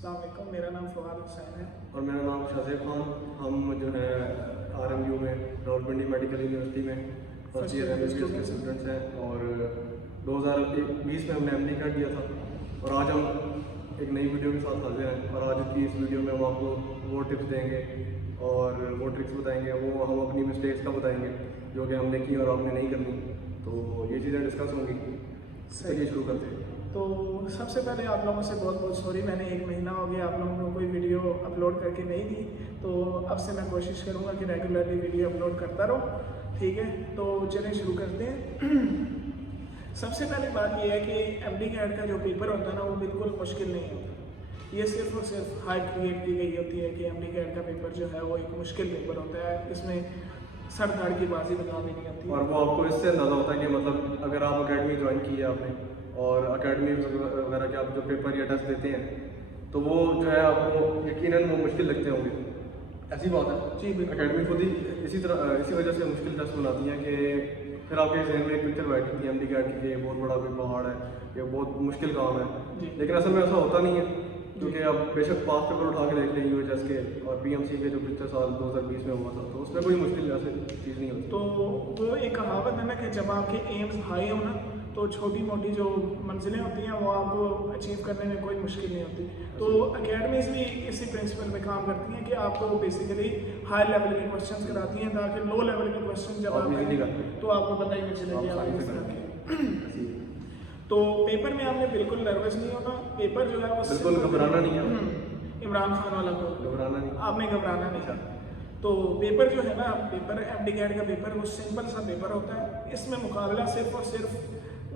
अस्सलाम वालेकुम, मेरा नाम फ़वाद हुसैन है। और मेरा नाम शाज़ेब खान। हम जो है RMU में रावलपिंडी मेडिकल यूनिवर्सिटी में फर्स्ट ईयर MBBS के स्टूडेंट्स हैं और 2020 में हमने MD कर दिया था और आज हम एक नई वीडियो के साथ हाजिर हैं। और आज की इस वीडियो में हम आपको वो टिप्स देंगे और वो ट्रिक्स बताएंगे, वो हम अपनी मिस्टेक्स का बताएंगे जो कि हमने की और आपने नहीं करनी। तो ये चीज़ें डिस्कस होंगी। चलिए शुरू करते हैं। तो सबसे पहले आप लोगों से बहुत बहुत सॉरी, मैंने 1 महीना हो गया आप लोगों को कोई वीडियो अपलोड करके नहीं दी। तो अब से मैं कोशिश करूँगा कि रेगुलरली वीडियो अपलोड करता रहूँ, ठीक है। तो चलिए शुरू करते हैं। सबसे पहले बात यह है कि MD कैट का जो पेपर होता है ना, वो बिल्कुल मुश्किल नहीं होता। ये सिर्फ और सिर्फ हाइप क्रिएट की गई होती है कि MD कैट का पेपर जो है वो एक मुश्किल पेपर होता है, इसमें सर धड़ की बाजी बता देनी होती है। और वो आपको इससे अंदाज़ा होता है कि मतलब अगर आप अकेडमी ज्वाइन की है आपने और अकेडमी वगैरह के आप जो पेपर या टेस्ट देते हैं तो वो जो है आपको यकीनन वो मुश्किल लगते होंगे। ऐसी बात है जी बिल्कुल। अकेडमी खुद ही इसी वजह से मुश्किल टेस्ट बनाती हैं कि फिर आपके जहन में एक पिक्चर बैठ जाती है MD कैट की, ये बहुत बड़ा कोई पहाड़ है, ये बहुत मुश्किल काम है। लेकिन असल में ऐसा होता नहीं है, क्योंकि आप बेशक पास पेपर उठा के देख लें UHS के और PMC के जो पिछले साल 2020 में हुआ था, तो उसमें कोई मुश्किल ऐसी चीज़ नहीं होती। तो वो एक कहावत है ना कि जब आपके एम्स हाई हो ना, तो छोटी मोटी जो मंजिलें होती हैं वो आपको अचीव करने में कोई मुश्किल नहीं होती। तो अकेडमीज भी इसी प्रिंसिपल पे काम करती हैं कि आपको बेसिकली हाई लेवल के क्वेश्चंस कराती हैं ताकि लो लेवल के क्वेश्चन जब आप करें तो आपको पता ही नहीं चलेगा आप किस तरह के। तो पेपर में आपने बिल्कुल नर्वस नहीं होना। पेपर जो है वो बिल्कुल घबराना नहीं है। इमरान खान वाला को घबराना नहीं, आपने घबराना नहीं था। तो पेपर जो है ना, पेपर MD कैट का पेपर वो सिंपल सा पेपर होता है। इसमें मुकाबला सिर्फ और सिर्फ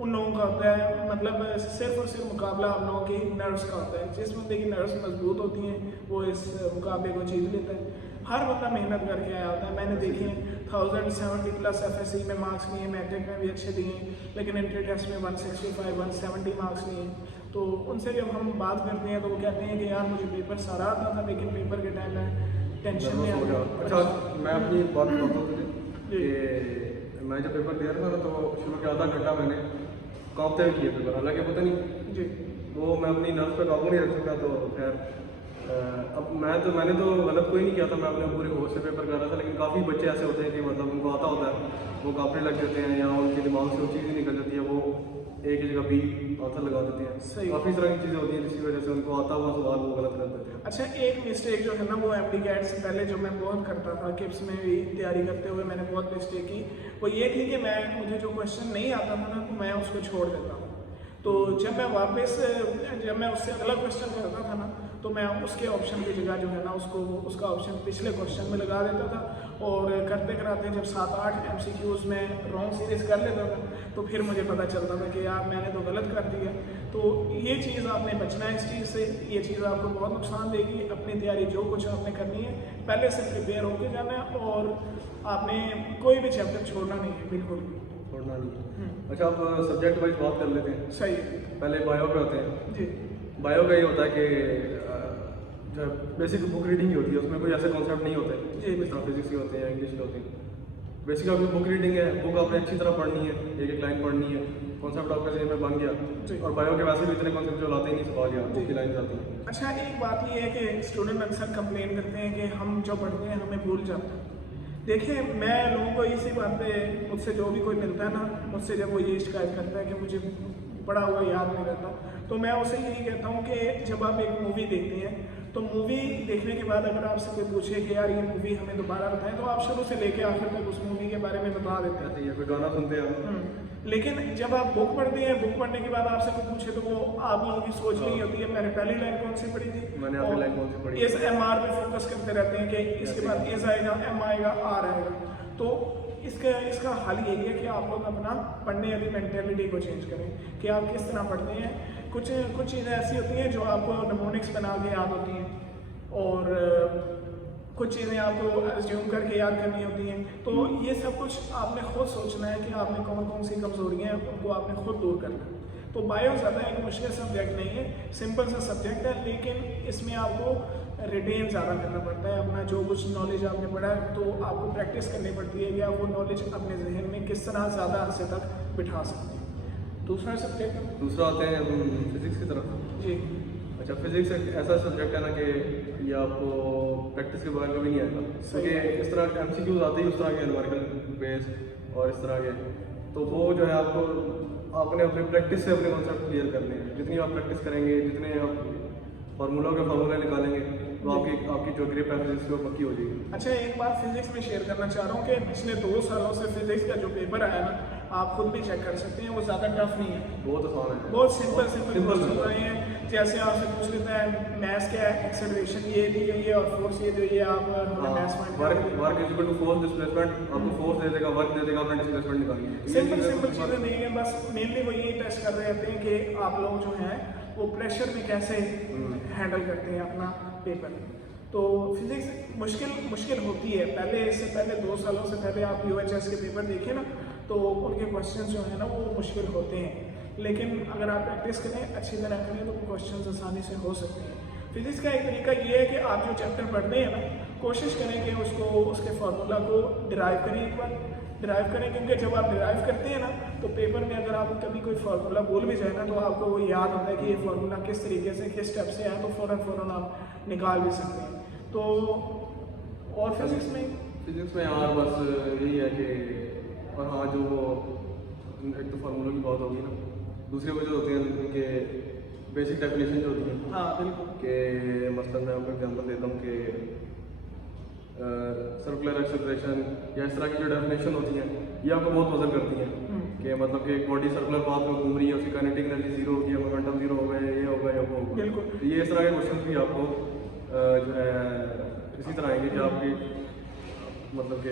उन लोगों का होता है, मतलब सिर्फ और सिर्फ मुकाबला आप लोगों की नर्व्स का होता है। जिस बंदे की नर्व्स मजबूत होती हैं वो इस मुकाबले को जीत लेता है। हर बंदा मेहनत करके आया होता है। मैंने देखे 1070+ FSC में मार्क्स लिए, मैट्रिक में भी अच्छे दिए, लेकिन एंट्री टेस्ट में 165 170 मार्क्स लिए। तो उनसे जब हम बात करते हैं तो वो कहते हैं कि यार मुझे पेपर सारा आता था लेकिन पेपर के टाइम में टेंशन में आ गया। अच्छा, मैं अपनी बात बताता हूँ तुझे कि मैं जब पेपर दे रहा था तो शुरू के आधा घंटा मैंने कांपते हुए किए पेपर, हालांकि पता नहीं जी वो मैं अपनी नर्व्स पे काबू नहीं रख सका। तो खैर अब मैंने तो गलत कोई नहीं किया था, मैं अपने पूरे होश से पेपर कर रहा था। लेकिन काफ़ी बच्चे ऐसे होते हैं कि मतलब उनको आता होता है, वो काँपने लग जाते हैं या उनके दिमाग से वो चीज़ ही निकल जाती है, वो एक ही जगह B आंसर लगा देते हैं। सही। काफ़ी तरह की चीज़ें होती हैं जिसकी वजह से उनको आता हुआ सवाल वो गलत कर देते हैं। अच्छा, एक मिस्टेक जो है ना वो MD कैट से पहले जो मैं बहुत करता था, किप्स में भी तैयारी करते हुए मैंने बहुत मिस्टेक की, वो ये थी कि मुझे जो क्वेश्चन नहीं आता था ना तो मैं उसको छोड़ देता हूँ। तो जब मैं उससे अगला क्वेश्चन करता था ना तो मैं उसके ऑप्शन की जगह जो है ना उसका ऑप्शन पिछले क्वेश्चन में लगा देता था। और करते कराते जब 7-8 MCQs में रॉन्ग सीरीज कर लेता था तो फिर मुझे पता चलता था कि यार मैंने तो गलत कर दिया। तो ये चीज़ आपने बचना है इस चीज़ से, ये चीज़ आपको बहुत नुकसान देगी। अपनी तैयारी जो कुछ आपने करनी है पहले से प्रिपेयर होकर जाना है और आपने कोई भी चैप्टर छोड़ना नहीं है, बिल्कुल छोड़ना नहीं। अच्छा, आप सब्जेक्ट वाइज बात कर लेते हैं। सही। पहले बायो पे होते हैं जी। बायो का ये होता है कि जो बेसिक बुक रीडिंग ही होती है, उसमें कोई ऐसे कॉन्सेप्ट नहीं होते जी, जिस तरह फिजिक्स के होते हैं, इंग्लिश के होते हैं। बेसिक आपकी बुक रीडिंग है, बुक आपने अच्छी तरह पढ़नी है, एक एक लाइन पढ़नी है, कॉन्सेप्ट आपके जहन में बन गया। और बायो के वैसे भी इतने कॉन्सेप्ट जो लाते ही नहीं सवाल या बुक की लाइन जाती है। अच्छा, एक बात ये है कि स्टूडेंट अक्सर कंप्लेन करते हैं कि हम जो पढ़ते हैं हमें भूल जाते हैं। देखिए, मैं लोगों को इसी बात पे, मुझसे जो भी कोई मिलता है ना, मुझसे जब वो ये शिकायत करता है कि मुझे पढ़ा हुआ याद नहीं रहता, तो मैं उसे यही कहता हूँ कि जब आप एक मूवी देखते हैं तो मूवी देखने के बाद अगर आपसे कोई पूछे कि यार ये मूवी हमें दोबारा बताएं, तो आप शुरू से लेके आखिर तक उस मूवी के बारे में बता देते हैं। कोई गाना सुनते हैं। लेकिन जब आप बुक पढ़ते हैं, बुक पढ़ने के बाद आपसे कोई पूछे तो वो आप लोगों की सोच नहीं होती है मैंने पहली लाइन कौन सी पढ़ी थी, मैंने आपकी लाइन कौन सी पढ़ी। इस MR पे फोकस करते रहते हैं कि इसके बाद इस आएगा, M आएगा, R आएगा। तो इसका हल यही है कि आप लोग अपना पढ़ने वाली मेंटेलिटी को चेंज करें कि आप किस तरह पढ़ते हैं। कुछ चीज़ें ऐसी होती हैं जो आपको नमोनिक्स बना के याद होती हैं और कुछ चीज़ें आपको अज्यूम करके याद करनी होती हैं। तो ये सब कुछ आपने खुद सोचना है कि आपने कौन कौन सी कमजोरियाँ हैं उनको आपने खुद दूर करना है। तो बायो ज़्यादा एक मुश्किल सब्जेक्ट नहीं है, सिंपल सा सब्जेक्ट है, लेकिन इसमें आपको रिटेन ज़्यादा करना पड़ता है। अपना जो कुछ नॉलेज आपने पढ़ा है तो आपको प्रैक्टिस करनी पड़ती है या वो नॉलेज अपने जहन में किस तरह ज़्यादा अरसे तक बिठा सकते हैं। दूसरा सब्जेक्ट दूसरा आते हैं फिजिक्स की तरफ। जी। अच्छा, फिजिक्स एक ऐसा सब्जेक्ट है ना कि ये आपको प्रैक्टिस के बगैर कभी नहीं आएगा, क्योंकि इस तरह के MCQs आते ही उस तरह के न्यूमेरिकल बेस और इस तरह के, तो वो जो है आपको आपने अपने प्रैक्टिस से अपने कॉन्सेप्ट क्लियर करने हैं। जितनी आप प्रैक्टिस करेंगे, जितने आप फार्मूला निकालेंगे, तो आपकी जो ग्रिप है फिजिक्स की वो पक्की हो जाएगी। अच्छा, एक बात फिजिक्स में शेयर करना चाह रहा हूँ कि पिछले 2 सालों से फिजिक्स का जो पेपर आया ना, आप खुद भी चेक कर सकते हैं, वो ज़्यादा टफ नहीं है, बहुत आसान है, बहुत सिंपल क्वेश्चन रहे हैं। जैसे आपसे पूछ लेते हैं मैथ्स क्या है, एक्सेलरेशन ये दी गई है और फोर्स ये दी गई है, आप maths work is equal to force displacement, आपको फोर्स दे देगा, वर्क दे देगा, आपने डिस्प्लेसमेंट निकालनी है। सिंपल चीज़ें नहीं है, बस मेनली वो यही टेस्ट कर रहे होते हैं कि आप लोग जो हैं वो प्रेशर में कैसे हैंडल करते हैं अपना पेपर। तो फिजिक्स मुश्किल होती है। इससे पहले 2 सालों से पहले आप UHS के पेपर देखें ना, तो उनके क्वेश्चंस जो है ना वो मुश्किल होते हैं, लेकिन अगर आप प्रैक्टिस करें, अच्छी तरह करें, तो क्वेश्चंस आसानी से हो सकते हैं। फिजिक्स का एक तरीका ये है कि आप जो चैप्टर पढ़ते हैं ना, कोशिश करें कि उसके फार्मूला को डिराइव करें, एक बार डिराइव करें, क्योंकि जब आप डिराइव करते हैं ना, तो पेपर में अगर आप कभी कोई फार्मूला भूल भी जाए ना, तो आपको वो याद होता है कि ये फार्मूला किस तरीके से किस स्टेप से है, तो फ़ौरन आप निकाल भी सकते हैं। तो और फिजिक्स में यार बस यही है कि, और हाँ, जो एक तो फार्मूला की बात होगी ना, दूसरी वजह होती है उनके बेसिक डेफिनेशन जो होती है। हाँ बिल्कुल, कि मसलन मैं आपको एग्जांपल देता हूँ कि सर्कुलर एक्सेलरेशन या इस तरह की जो डेफिनेशन होती हैं, ये आपको बहुत वजन करती हैं कि मतलब कि एक बॉडी सर्कुलर पाथ में घूम रही है, उसकी काइनेटिक एनर्जी 0 होगी, मोमेंटम 0 हो गए, ये होगा या वो होगा। बिल्कुल, तो ये इस तरह के क्वेश्चन भी आपको जो है इसी तरह आएंगे कि आपकी मतलब कि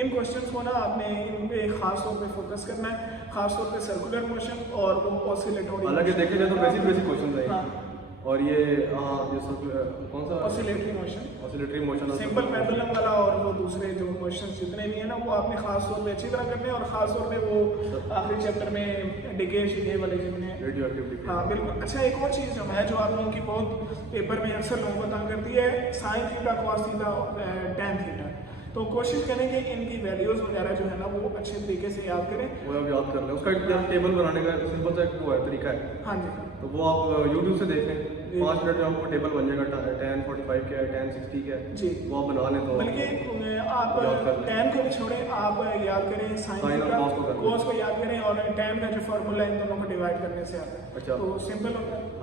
इन क्वेश्चंस को ना आपने इन पे खास तौर पे फोकस करना है, खास तौर पे सर्कुलर मोशन और वो ऑसिलेटरी। हालांकि देखे जाए तो बेसिक क्वेश्चन है। हाँ। और ये कौन सा ऑसिलेटरी मोशन सिंपल पेंडुलम वाला, और वो दूसरे जो क्वेश्चन जितने भी है ना, वो आपने खास तौर पे अच्छी तरह करने हैं, और खास तौर पे वो आखिरी चैप्टर में डिके वाले जितने। हाँ बिल्कुल। अच्छा, एक और चीज़ जो है जो आप लोगों की बहुत पेपर में अक्सर लोगों को तंग करती है, sine theta, cos theta, tan theta. तो कोशिश करें कि इनकी वैल्यूज़ वगैरह जो है ना वो अच्छे तरीके से याद करें। वो आप याद कर लें, उसका एक टेबल बनाने का सिंपल सा एक वो है तरीका है। हाँ जी, तो वो आप YouTube से देख लें, 5 मिनट में आपको टेबल बन जाएगा, tan 45 क्या है, tan 60 क्या है जी, वो आप बना लें। तो बल्कि आप टैन को भी छोड़ें, आप याद करें साइन और कॉस को याद करें, और टैन का जो फार्मूला इन दोनों को डिवाइड करने से आता है। अच्छा, तो सिंपल होता है।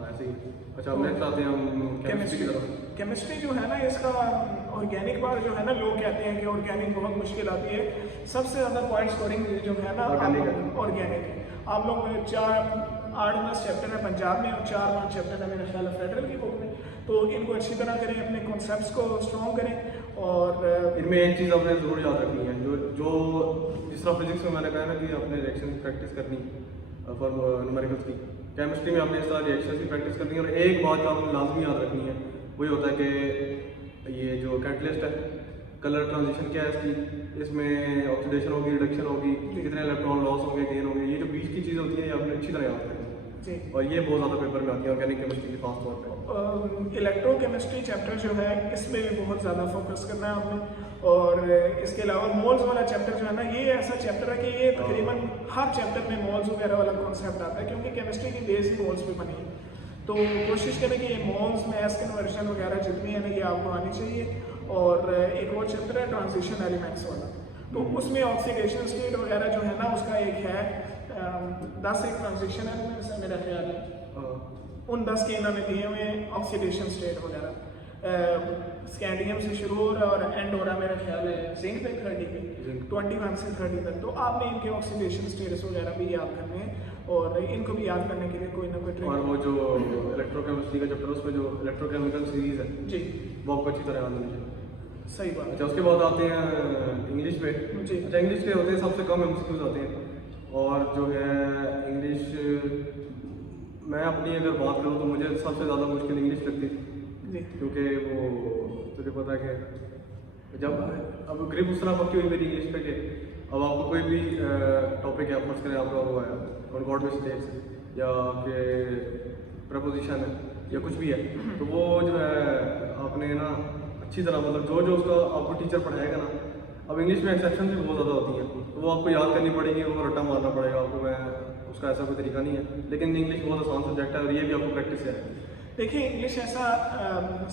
अच्छा, अब नेक्स्ट आते हैं हम केमिस्ट्री की तरफ। केमिस्ट्री जो है ना, इसका ऑर्गेनिक पार्ट जो है ना, लोग कहते हैं कि ऑर्गेनिक बहुत मुश्किल आती है। सबसे ज़्यादा पॉइंट स्कोरिंग जो है ना ऑर्गेनिक है। आप लोग 8-10 चैप्टर है पंजाब में और 4-5 चैप्टर है मेरा ख्याल है फेडरल की बुक में, तो इनको अच्छी तरह करें, अपने कॉन्सेप्ट्स को स्ट्रॉन्ग करें। और इनमें एक चीज़ आपने ज़रूर याद रखनी है, जो जिस तरह फिजिक्स में मैंने कहा ना कि आपने रिएक्शन की प्रैक्टिस करनी फॉर न्यूमेरिकल्स की, केमिस्ट्री में आपने इस तरह रिएक्शन की प्रैक्टिस करनी है। और एक बात आपको लाजमी याद रखनी है, वही होता है कि ये जो कैटलिस्ट है, कलर ट्रांजिशन क्या है इसकी, इसमें ऑक्सीडेशन होगी, रिडक्शन होगी, कितने इलेक्ट्रॉन लॉस होंगे, गेन होंगे, ये जो बीच की चीज़ होती है ये आपने अच्छी तरह याद रखनी है। और ये बहुत ज़्यादा पेपर में आती है ऑर्गेनिक केमिस्ट्री की खास तौर पर। इलेक्ट्रोकेमिस्ट्री चैप्टर जो है इसमें भी बहुत ज़्यादा फोकस करना है आपने। और इसके अलावा मोल्स वाला चैप्टर जो है ना, ये ऐसा चैप्टर है कि ये तकरीबन हर चैप्टर में मोल्स वगैरह वाला कॉन्सेप्ट आता है, क्योंकि केमिस्ट्री की बेस ही मोल्स पे बनी है। तो कोशिश करें कि ये मोल्स मैस कन्वर्जन वगैरह जितनी है ना ये आपको आनी चाहिए। और एक और चैप्टर है ट्रांजिशन एलिमेंट्स वाला, तो उसमें ऑक्सीडेशन स्टेट वगैरह जो है ना उसका एक है 10 एक ट्रांजिशन एलिमेंट्स है मेरा ख्याल है, उन 10 के इन्होंने दिए हुए हैं ऑक्सीडेशन स्टेट वगैरह। स्कैंडियम से शुरू हो रहा है और एंड हो रहा है मेरा ख्याल है जिंक पे 30 पे, 21 से 30 तक। तो आपने इनके ऑक्सीडेशन स्टेट्स वगैरह भी याद करने हैं, और इनको भी याद करने के लिए कोई ना कोई ट्रिक। और वो जो इलेक्ट्रोकेमिस्ट्री का चैप्टर उसमें जो इलेक्ट्रोकेमिकल सीरीज है जी, वो आपको अच्छी तरह याद होनी चाहिए। सही बात। अच्छा, उसके बाद आते हैं इंग्लिश पे जी। अच्छा, इंग्लिश के होते हैं सबसे कम MCQs आते हैं, और जो है इंग्लिश मैं अपनी अगर बात करूँ तो मुझे सबसे ज़्यादा मुश्किल इंग्लिश लगती है, क्योंकि वो तुझे पता है कि जब अब ग्रिप उस तरह पक्की हुई मेरी इंग्लिश पे कि अब आपको कोई भी टॉपिक है, फर्स्ट करें आपका वो है कॉन्कॉर्ड विद स्टेट्स या कि प्रपोजिशन है या कुछ भी है, तो वो जो है आपने ना अच्छी तरह मतलब जो उसका आपको टीचर पढ़ाएगा ना, अब इंग्लिश में एक्सेप्शन भी बहुत ज़्यादा होती हैं, तो वो आपको याद करनी पड़ेगी, वो रट्टा मारना पड़ेगा आपको। मैं उसका ऐसा कोई तरीका नहीं है, लेकिन इंग्लिश बहुत आसान सब्जेक्ट है और ये भी आपको प्रैक्टिस है। देखिए, इंग्लिश ऐसा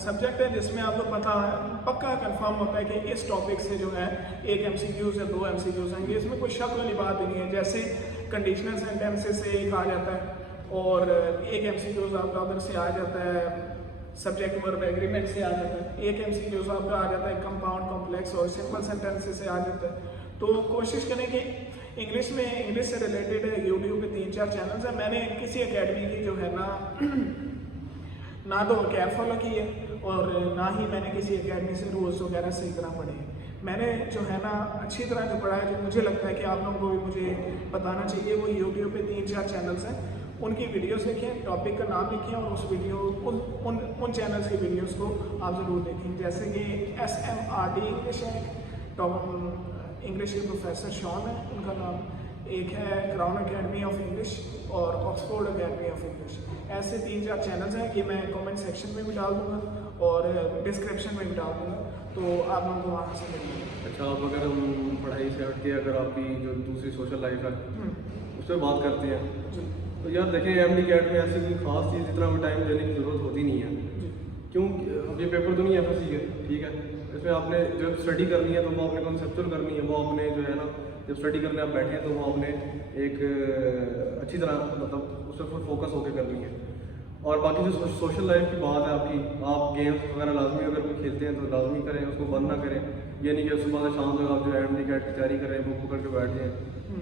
सब्जेक्ट है जिसमें आपको पता है, पक्का कंफर्म होता है कि इस टॉपिक से जो है एक MCQs या 2 MCQs आएंगे, इसमें कोई शक वाली बात ही नहीं है। जैसे कंडीशनल सेंटेंसेस से एक आ जाता है और एक MCQs आपका उधर से आ जाता है, सब्जेक्ट वर्ब एग्रीमेंट से आ जाता है, एक MCQs आपका आ जाता है कंपाउंड कॉम्प्लेक्स और सिंपल सेंटेंसेस से आ जाता है। तो कोशिश करें कि इंग्लिश से रिलेटेड यूट्यूब पे 3-4 चैनल्स हैं। मैंने किसी एकेडमी की जो है ना तो कैब फॉलो की है और ना ही मैंने किसी एकेडमी से रूल्स वगैरह सही तरह पढ़े हैं। मैंने जो है अच्छी तरह जो पढ़ा है, जो मुझे लगता है कि आप लोगों को भी मुझे बताना चाहिए, वो यूट्यूब पे 3-4 चैनल्स हैं, उनकी वीडियोस देखें, टॉपिक का नाम लिखें और उस वीडियो उन चैनल्स की वीडियोस को आप ज़रूर देखें। जैसे कि SMRD इंग्लिश है, टॉप इंग्लिश के प्रोफेसर शॉन है उनका नाम, एक है क्राउन एकेडमी ऑफ इंग्लिश और ऑक्सफोर्ड एकेडमी ऑफ इंग्लिश। ऐसे 3-4 चैनल्स हैं कि मैं कमेंट सेक्शन में भी डाल दूँगा और डिस्क्रिप्शन में भी डाल दूँगा, तो आप लोगों को वहाँ से मिल जाएगा। अच्छा, अब अगर हम पढ़ाई से हट के अगर आपकी जो दूसरी सोशल लाइफ है उस पर बात करते हैं, तो यार देखें MD कैट में ऐसी कोई खास चीज़ जितना भी टाइम देने की ज़रूरत होती नहीं है। क्यों? अब ये पेपर तो नहीं है FSC के, ठीक है, इसमें आपने जो स्टडी करनी है तो वो आपने कॉन्सेप्चुअल करनी है, वो आपने जो है ना जब स्टडी करने आप बैठे हैं तो वो आपने एक अच्छी तरह मतलब उस पर फुल फोकस होकर करनी है। और बाकी जो सोशल लाइफ की बात है आपकी, आप गेम्स वगैरह लाजमी अगर कोई खेलते हैं तो लाजमी करें, उसको बंद ना करें। ये नहीं कि सुबह से शाम तक आप जो MD कैट की तैयारी करें, बुक पकड़ के बैठ जाएँ,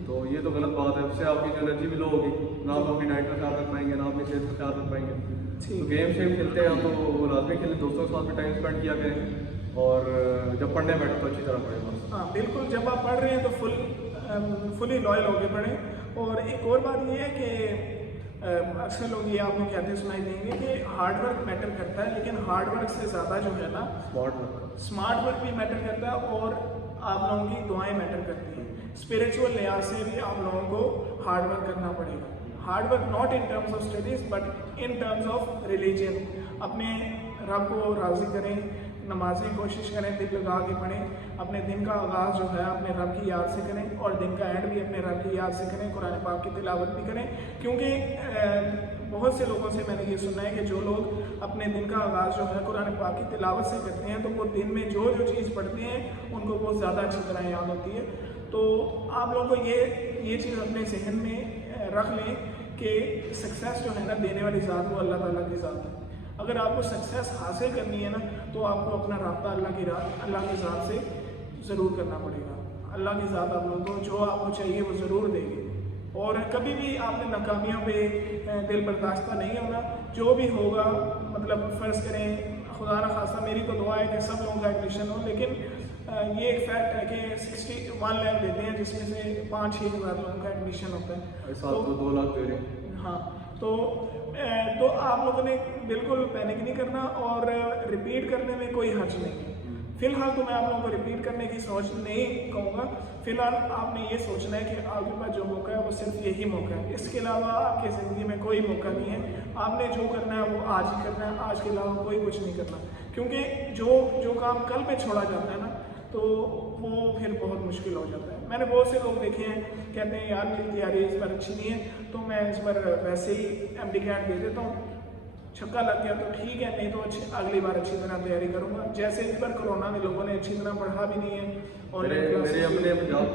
तो ये तो गलत बात है। उससे आपकी जो एनर्जी भी लो होगी, ना आप अपनी डाइट का ख्याल रख पाएंगे, ना अपनी सेहत का ख्याल रख पाएंगे। तो गेम शेम खेलते हैं तो वो लाजमी खेलें, दोस्तों के साथ भी टाइम स्पेंड किया करें और जब पढ़ने बैठे तो अच्छी तरह पढ़ें बस। हाँ बिल्कुल, जब आप पढ़ रहे हैं तो फुली लॉयल होके पढ़ें। और एक और बात ये है कि अक्सर लोग ये आपको कहते सुनाई देंगे कि हार्डवर्क मैटर करता है, लेकिन हार्डवर्क से ज़्यादा जो है ना स्मार्ट वर्क भी मैटर करता है और आप लोगों की दुआएं मैटर करती हैं। स्पिरिचुअल लिहाज से भी आप लोगों को हार्डवर्क करना पड़ेगा। Hard work not in terms of studies but in terms of religion. अपने रब को राज़ी करें, नमाजें कोशिश करें, दिल लगा के पढ़ें, अपने दिन का आगाज़ जो है अपने रब की याद से करें और दिन का एंड भी अपने रब की याद से करें, कुरान पाक की तिलावत भी करें। क्योंकि बहुत से लोगों से मैंने ये सुना है कि जो लोग अपने दिन का आगाज़ जो है कुरान पाक की तिलावत से करते हैं तो वो दिन में जो चीज़ पढ़ते हैं उनको बहुत ज़्यादा अच्छी तरह याद होती है। तो आप लोगों को ये चीज़ अपने जहन में रख लें कि सक्सेस जो है ना देने वाली ज़ात वो अल्लाह ताला की ज़ात है। अगर आपको सक्सेस हासिल करनी है ना तो आपको अपना राब्ता अल्लाह की ज़ात से ज़रूर करना पड़ेगा। अल्लाह की ज़ात आप लोगों को जो आपको चाहिए वो ज़रूर देगी और कभी भी आपने नाकामियों पे दिल बर्दाश्त नहीं होना। जो भी होगा, मतलब फ़र्ज़ करें खुदा न खास्ता, मेरी तो दुआ है कि सब लोगों का एडमिशन हो, लेकिन ये एक फैक्ट है कि 61 लाख देते हैं जिसमें से 5-6 हज़ार लोगों का एडमिशन होता है, तो 2 लाख दे रहे हैं। हाँ, तो आप लोगों ने बिल्कुल पैनिक नहीं करना और रिपीट करने में कोई हर्ज नहीं है। फ़िलहाल तो मैं आप लोगों को रिपीट करने की सोच नहीं कहूँगा। फ़िलहाल आपने ये सोचना है कि आपके पास जो मौका है वो सिर्फ यही मौका है, इसके अलावा आपकी ज़िंदगी में कोई मौका नहीं है। आपने जो करना है वो आज ही करना है, आज के अलावा कोई कुछ नहीं करना। क्योंकि जो काम कल पे छोड़ा जाता है ना तो वो फिर बहुत मुश्किल हो जाता है। मैंने बहुत से लोग देखे हैं कहते हैं यार मेरी तैयारी इस बार अच्छी नहीं है तो मैं इस बार वैसे ही MD कैट दे देता हूँ, छक्का लग गया तो ठीक है, नहीं तो अगली बार अच्छी तरह तैयारी करूँगा। जैसे इस बार कोरोना में लोगों ने अच्छी तरह पढ़ा भी नहीं है। और मेरे अपने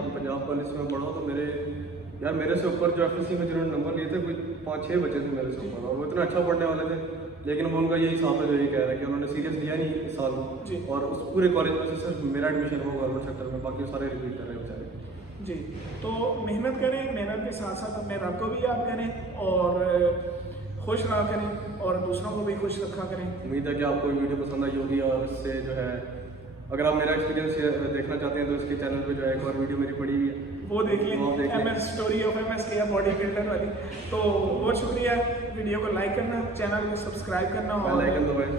पंजाब कॉलेज में पढ़ा तो मेरे से ऊपर जो FSC में जिन्होंने नंबर लिए थे कोई 5-6 बच्चे थे मेरे से ऊपर, और वो इतना अच्छा पढ़ने वाले थे, लेकिन वो उनका यही हिसाब है जो ये कह रहा है कि उन्होंने सीरियस लिया नहीं इस साल और उस पूरे कॉलेज में से सिर्फ मेरा एडमिशन हुआ गवर्नमेंट सेक्टर में, बाकी सारे रिपीट कर रहे हैं बेचारे। जी, तो मेहनत करें, मेहनत के साथ साथ अपने रब को भी याद करें और खुश रहा करें और दूसरों को भी खुश रखा करें। उम्मीद है कि आपको वीडियो पसंद आई होगी और इससे जो है अगर आप मेरा एक्सपीरियंस देखना चाहते हैं तो इसके चैनल पे जो है एक और वीडियो मेरी पड़ी हुई है, वो देख लें, MS स्टोरी ऑफ MS किया बॉडी बिल्डर वाली। तो बहुत शुक्रिया, वीडियो को लाइक करना, चैनल को सब्सक्राइब करना और लाइक दबाएं,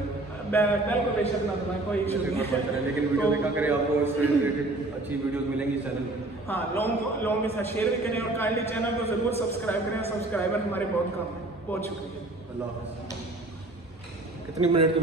बेल को बेशक ना दबाएं, कोई इशू नहीं है, लेकिन वीडियो देखा करें, आपको इससे रिलेटेड अच्छी वीडियोस मिलेंगी चैनल पे। हाँ, लोगों के साथ शेयर भी करें और काइंडली चैनल को ज़रूर सब्सक्राइब करें। सब्सक्राइबर हमारे बहुत कम है। बहुत शुक्रिया, अल्लाह हाफ़िज़। कितनी मिनट की